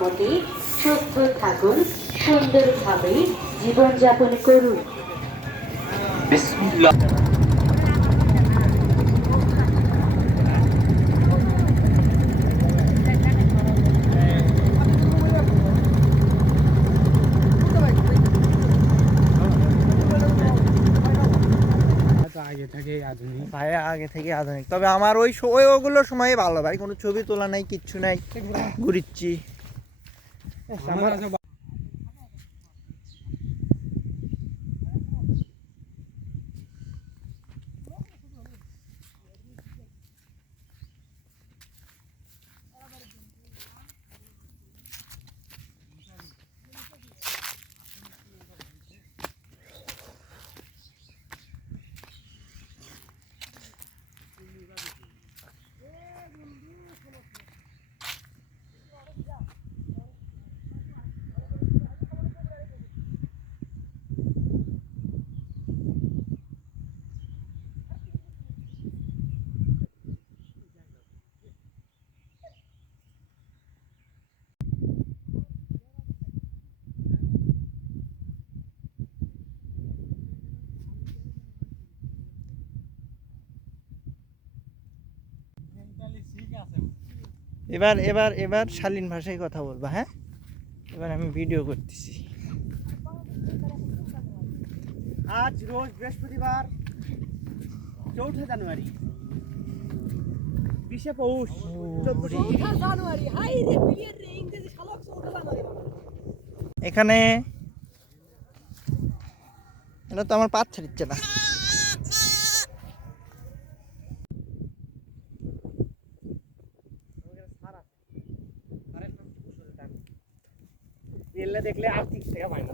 মতে সুস্থ থাকুন, সুন্দরভাবে জীবনযাপন করুন। বিসমিল্লাহ। ভাই আগে থেকে আধুনিক, তবে আমার ওই ওগুলোর সময় ভালো ভাই, কোনো ছবি তোলা নাই, কিচ্ছু নাই, ঘুরিচ্ছি। এবার এবার এবার শালীন ভাষায় কথা বলবা, হ্যাঁ? এবার আমি ভিডিও করতেছি। আজ রোজ বৃহস্পতিবার 4 জানুয়ারি, 20 পৌষ 1400। এখানে এটা তো আমার পাচ্ছা দিচ্ছে না। দেখলে আর্থিক থেকে পাই না।